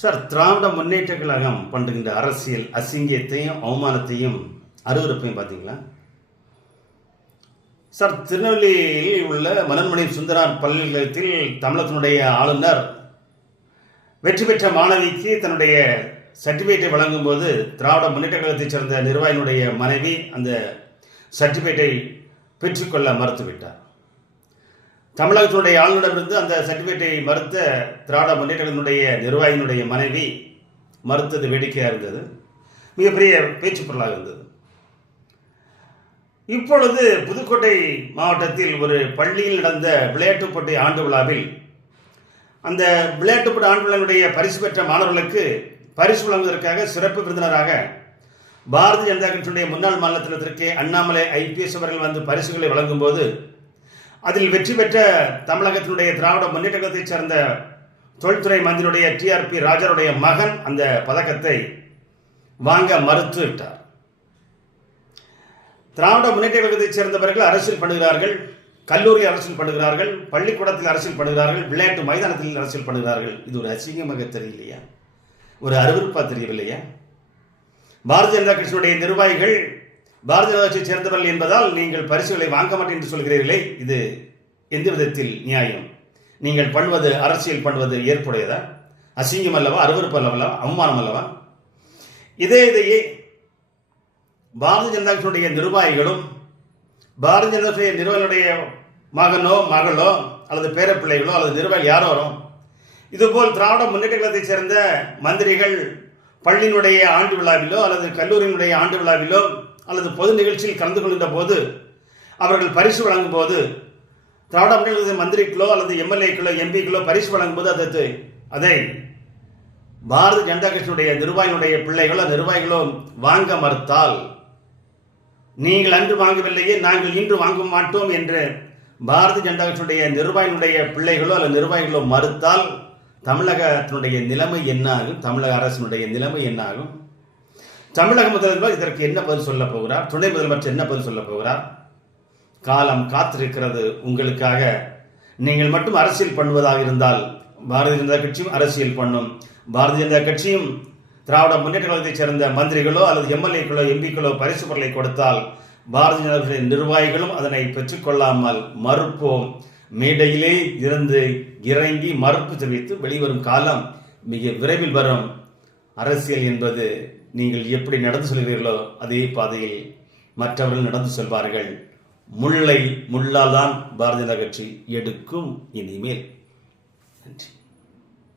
Sir, Dravida Munnetra Kazhagam பண்ணுகின்ற அரசியல் அசிங்கத்தையும் அவமானத்தையும் அருவருப்பையும் பார்த்தீங்களா சார்? திருநெல்வேலியில் உள்ள மனோன்மணி சுந்தரார் பல்கலைக்கழகத்தில் தமிழகத்தினுடைய ஆளுநர் வெற்றி பெற்ற மாணவிக்கு தன்னுடைய சர்டிஃபிகேட்டை வழங்கும் போது திராவிட முன்னேற்ற கழகத்தைச் சேர்ந்த நிர்வாகியினுடைய மனைவி அந்த சர்டிஃபிகேட்டை பெற்றுக்கொள்ள மறுத்துவிட்டார். தமிழகத்தினுடைய ஆளுநரிடமிருந்து அந்த சர்டிஃபிகேட்டை மறுத்த திராவிட முன்னேற்ற கழகத்தினுடைய நிர்வாகியினுடைய மனைவி மறுத்தது வேடிக்கையாக இருந்தது, மிகப்பெரிய பேச்சு பொருளாக இருந்தது. இப்பொழுது புதுக்கோட்டை மாவட்டத்தில் ஒரு பள்ளியில் நடந்த விளையாட்டுப் போட்டி ஆண்டு விழாவில் அந்த விளையாட்டுப் போட்டி ஆண்டு விழாவுடைய பரிசு பெற்ற மாணவர்களுக்கு பரிசு வழங்குவதற்காக சிறப்பு விருந்தினராக பாரதிய ஜனதா கட்சியினுடைய முன்னாள் மாநில தலைவர் அண்ணாமலை IPS அவர்கள் வந்து பரிசுகளை வழங்கும் போது அதில் வெற்றி பெற்ற தமிழகத்தினுடைய திராவிட முன்னேற்ற கழகத்தைச் சேர்ந்த தொழில்துறை மந்திரியுடைய TRP ராஜாவுடைய மகன் அந்த பதக்கத்தை வாங்க மறுத்து விட்டார். திராவிட முன்னேற்ற கழகத்தைச் சேர்ந்தவர்கள் அரசியல் பண்ணுகிறார்கள், கல்லூரி அரசியல் பண்ணுகிறார்கள், பள்ளிக்கூடத்தில் அரசியல் பண்ணுகிறார்கள், விளையாட்டு மைதானத்தில் அரசியல் பண்ணுகிறார்கள். இது ஒரு அசிங்கமாக தெரியலையா? ஒரு அருவருப்பாக தெரியவில்லையா? பாரதிய ஜனதா கட்சியினுடைய நிர்வாகிகள் பாரதிய ஜனதா கட்சியை சேர்ந்தவர்கள் என்பதால் நீங்கள் பரிசுகளை வாங்க மாட்டேன் என்று சொல்கிறீர்களே, இது எந்த விதத்தில் நியாயம்? நீங்கள் பண்ணுவது அரசியல் பண்ணுவது ஏற்புடையதா? அசிங்கம் அல்லவா? அருவருப்பு அல்லவா? அவமானம் அல்லவா? இதையே பாரதிய ஜனதா கட்சியினுடைய நிர்வாகிகளும் பாரதிய ஜனதா கட்சி நிர்வாகிகளுடைய மகனோ மகளோ அல்லது பேரப்பிள்ளைகளோ அல்லது நிர்வாகி யாரோ இதுபோல் திராவிட முன்னேற்ற கழகத்தைச் சேர்ந்த மந்திரிகள் பள்ளியினுடைய ஆண்டு விழாவிலோ அல்லது கல்லூரியினுடைய ஆண்டு விழாவிலோ அல்லது பொது நிகழ்ச்சியில் கலந்து கொள்கின்ற போது அவர்கள் பரிசு வழங்கும் போது திராவிட முன்னேற்ற மந்திரிகளோ அல்லது MLAக்களோ MP-க்களோ பரிசு வழங்கும் போது அதை பாரதிய ஜனதா கட்சியினுடைய நிர்வாகிகளுடைய பிள்ளைகளோ நிர்வாகிகளோ வாங்க மறுத்தால், நீங்கள் அன்று வாங்கவில்லையே நாங்கள் இன்று வாங்க மாட்டோம் என்று பாரதிய ஜனதா கட்சியுடைய நிர்வாகிகளுடைய பிள்ளைகளோ அல்லது நிர்வாகிகளோ மறுத்தால் தமிழகத்தினுடைய நிலைமை என்ன ஆகும்? தமிழக அரசினுடைய நிலைமை என்ன ஆகும்? தமிழக முதல்வர் இதற்கு என்ன பதில் சொல்ல போகிறார்? துணை முதல்வர் என்ன பதில் சொல்ல போகிறார்? காலம் காத்திருக்கிறது உங்களுக்காக. நீங்கள் மட்டும் அரசியல் பண்ணுவதாக இருந்தால் பாரதிய ஜனதா கட்சியும் அரசியல் பண்ணும். பாரதிய ஜனதா கட்சியும் திராவிட முன்னேற்ற கழகத்தைச் சேர்ந்த மந்திரிகளோ அல்லது MLAக்களோ MP-க்களோ பரிசு பொருளை கொடுத்தால் பாரதிய ஜனதா கட்சி நிர்வாகிகளும் அதனை பெற்றுக்கொள்ளாமல் மறுப்போம். மேடையிலே இருந்து இறங்கி மறுப்பு தெரிவித்து வெளிவரும் காலம் மிக விரைவில் வரும். அரசியல் என்பது நீங்கள் எப்படி நடந்து செல்கிறீர்களோ அதே பாதையில் மற்றவர்கள் நடந்து செல்வார்கள். முள்ளை முள்ளால் தான் பாரதிய ஜனதா கட்சி எடுக்கும் இனிமேல். நன்றி.